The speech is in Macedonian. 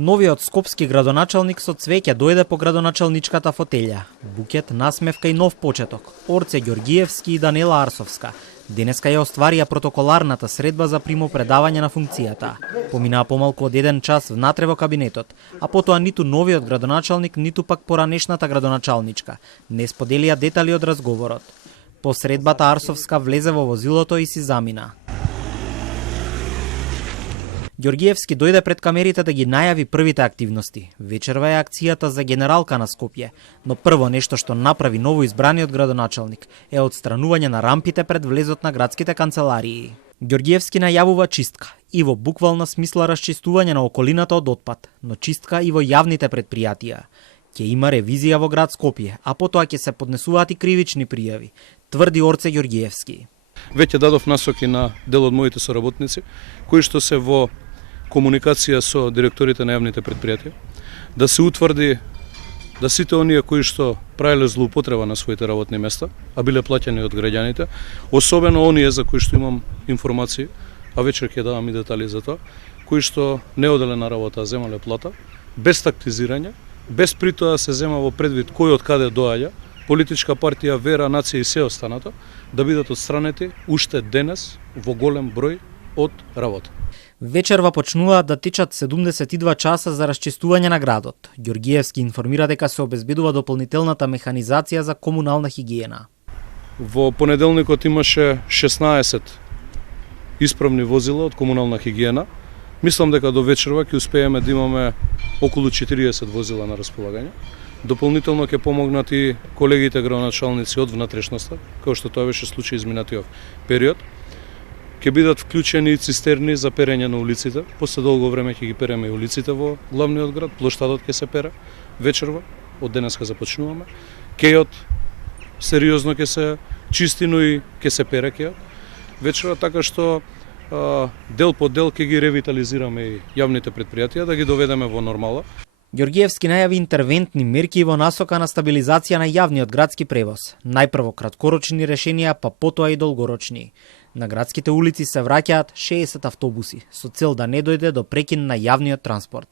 Новиот скопски градоначалник со цвеќе дојде по градоначалничката фотелја. Букет, насмевка и нов почеток. Орце Ѓоргиевски и Данела Арсовска денеска ја остварија протоколарната средба за примопредавање на функцијата. Поминаа помалку од 1 час внатре во кабинетот, а потоа ниту новиот градоначалник, ниту пак поранешната градоначалничка не споделија детали од разговорот. По средбата Арсовска влезе во возилото и си замина. Ѓоргиевски дојде пред камерите да ги најави првите активности. Вечерва е акцијата за генералка на Скопје, но прво нешто што направи новоизбраниот градоначалник е отстранување на рампите пред влезот на градските канцеларии. Ѓоргиевски најавува чистка и во буквална смисла расчистување на околината од отпад, но чистка и во јавните предпријатија. Ќе има ревизија во град Скопје, а потоа ќе се поднесуваат и кривични пријави, тврди Орце Ѓоргиевски. Веќе дадов насоки на дел од моите соработници, кои што се во комуникација со директорите на јавните предпријатија, да се утврди да сите оние кои што правеле злоупотреба на своите работни места, а биле плаќани од граѓаните, особено оние за кои што имам информации, а вечер ќе давам и детали за тоа, кои што не оделе на работа, а земале плата, без тактизирање, без при тоа се зема во предвид кој од каде доаѓа, политичка партија, вера, нација и се останато, да бидат отстранети уште денес во голем број од работа. Вечерва почнуваат да течат 72 часа за расчистување на градот. Ѓоргиевски информира дека се обезбедува дополнителната механизација за комунална хигиена. Во понеделникот имаше 16 исправни возила од комунална хигиена. Мислам дека до вечерва ќе успееме да имаме околу 40 возила на располагање. Дополнително ќе помогнат и колегите градоначалници од внатрешноста, како што тоа беше случај изминатиот период. Ќе бидат вклучени и цистерни за перење на улиците. После долго време ќе ги переме и улиците во главниот град, плоштадот ќе се пере вечерва, од денеска започнуваме. Кејот сериозно ќе се чисти, но и ќе се пере кејот вечерва, така што дел по дел ќе ги ревитализираме и јавните предпријатија, да ги доведеме во нормала. Ѓоргиевски најави интервентни мерки во насока на стабилизација на јавниот градски превоз. Најпрво краткорочни решенија, па потоа и долгорочни. На градските улици се враќаат 60 автобуси со цел да не дојде до прекин на јавниот транспорт.